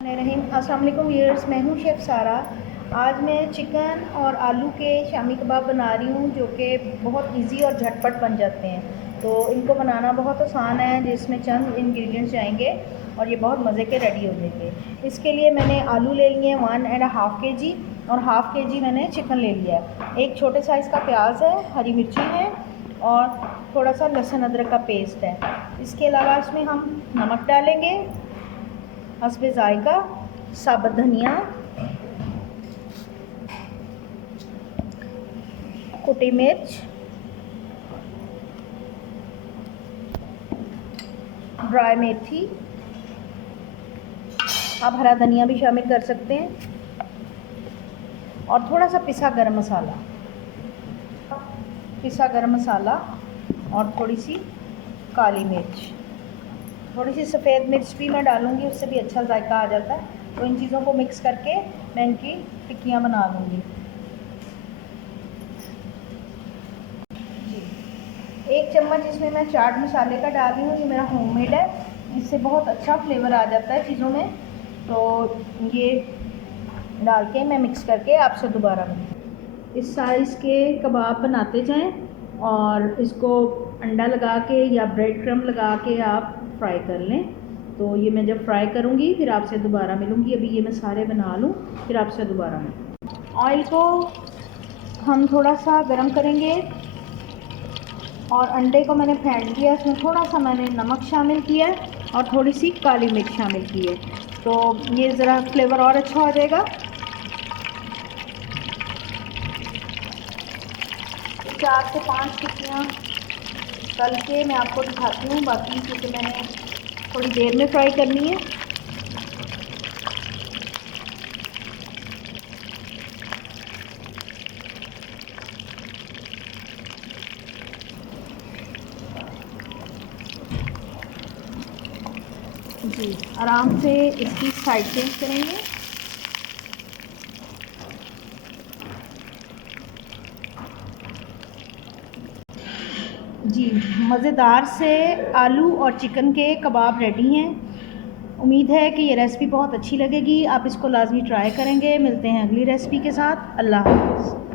रहीम अस्सलाम वालेकुम व्यूअर्स, मैं हूँ शेफ़ सारा। आज मैं चिकन और आलू के शामी कबाब बना रही हूँ जो कि बहुत इजी और झटपट बन जाते हैं। तो इनको बनाना बहुत आसान है, जिसमें चंद इंग्रेडिएंट्स जाएंगे और ये बहुत मज़े के रेडी हो जाएंगे। इसके लिए मैंने आलू ले लिए 1.5 kg और 1/2 kg मैंने चिकन ले लिया है। एक छोटे साइज़ का प्याज है, हरी मिर्ची है और थोड़ा सा लहसुन अदरक का पेस्ट है। इसके अलावा इसमें हम नमक डालेंगे, हस्बे जायका, साबुत धनिया, कुटी मिर्च, ड्राई मेथी, आप हरा धनिया भी शामिल कर सकते हैं और थोड़ा सा पिसा गरम मसाला और थोड़ी सी काली मिर्च, थोड़ी सी सफ़ेद मिर्च भी मैं डालूँगी, उससे भी अच्छा जायका आ जाता है। तो इन चीज़ों को मिक्स करके मैं इनकी टिक्कियाँ बना लूँगी। एक चम्मच इसमें मैं चाट मसाले का डाल रही हूँ, ये मेरा होममेड है, इससे बहुत अच्छा फ्लेवर आ जाता है चीज़ों में। तो ये डाल के मैं मिक्स करके आपसे दोबारा मिलूँ। इस साइज़ के कबाब बनाते जाएं और इसको अंडा लगा के या ब्रेड क्रम्ब लगा के आप फ्राई कर लें। तो ये मैं जब फ्राई करूँगी फिर आपसे दोबारा मिलूँगी। अभी ये मैं सारे बना लूँ फिर आपसे दोबारा मिलूँ। ऑयल को हम थोड़ा सा गर्म करेंगे और अंडे को मैंने फेंट दिया, इसमें थोड़ा सा मैंने नमक शामिल किया है और थोड़ी सी काली मिर्च शामिल की है, तो ये ज़रा फ्लेवर और अच्छा हो जाएगा। 4 से 5 टिक्कियाँ तल के मैं आपको दिखाती हूँ, बाकी क्योंकि मैंने थोड़ी देर में फ्राई करनी है। जी, आराम से इसकी साइड चेंज करेंगे। जी, मज़ेदार से आलू और चिकन के कबाब रेडी हैं। उम्मीद है कि ये रेसिपी बहुत अच्छी लगेगी, आप इसको लाजमी ट्राई करेंगे। मिलते हैं अगली रेसिपी के साथ। अल्लाह हाफ़िज़।